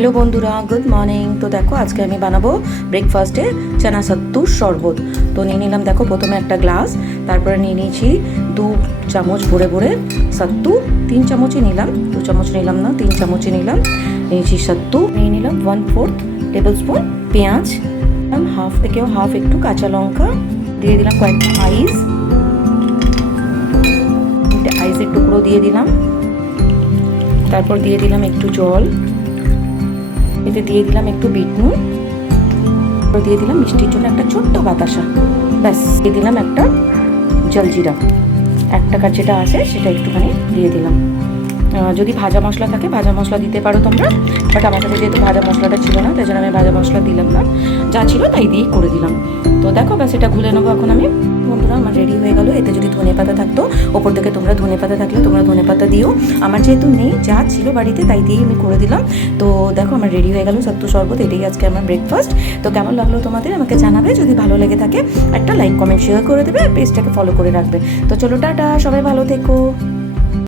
Hello বন্ধুরা, good morning. তো দেখো আজকে আমি বানাবো ব্রেকফাস্টে চানা সত্তুর শরবত। তো নিয়ে নিলাম দেখো প্রথমে একটা গ্লাস, তারপরে নিয়ে নিয়েছি 2 চামচ ভরে ভরে সত্তু। 3 চামচই নিলাম, 2 চামচ নিলাম না, 3 চামচই নিলাম। নিয়েছি সত্তু, নিয়ে নিলাম 1/4 টেবিল স্পুন পেঁয়াজ, হাফ থেকেও হাফ একটু কাঁচা লঙ্কা, দিয়ে দিলাম কয়েকটা আইসের টুকরো দিয়ে দিলাম, তারপর দিয়ে দিলাম একটু জল, এতে দিয়ে দিলাম একটু বিট নুন, দিয়ে দিলাম মিষ্টির জন্য একটা ছোট্ট বাতাসা, ব্যাস দিয়ে দিলাম একটা জলজিরা, 1 টাকা যেটা আসে সেটা একটুখানি দিয়ে দিলাম। যদি ভাজা মশলা থাকে ভাজা মশলা দিতে পারো তোমরা, বাট আমার কাছে যেহেতু ভাজা মশলাটা ছিল না তাই জন্য আমি ভাজা মশলা দিলাম না, যা ছিল তাই দিয়েই করে দিলাম। তো দেখো ব্যাস এটা ঘুলে নেবো এখন আমি। বন্ধুরা আমার রেডি হয়ে গেল। এতে যদি ধনেপাতা থাকতো ওপর থেকে তোমরা ধনেপাতা থাকলে তোমরা ধনেপাতা দিও, আমার যেহেতু নেই, যা ছিল বাড়িতে তাই দিয়েই আমি করে দিলাম। তো দেখো আমার রেডি হয়ে গেল সত্তু শরবত। এটাই আজকে আমার ব্রেকফাস্ট। তো কেমন লাগলো তোমাদের আমাকে জানাবে, যদি ভালো লেগে থাকে একটা লাইক কমেন্ট শেয়ার করে দেবে, পেজটাকে ফলো করে রাখবে। তো চলো টাটা, সবাই ভালো থেকো।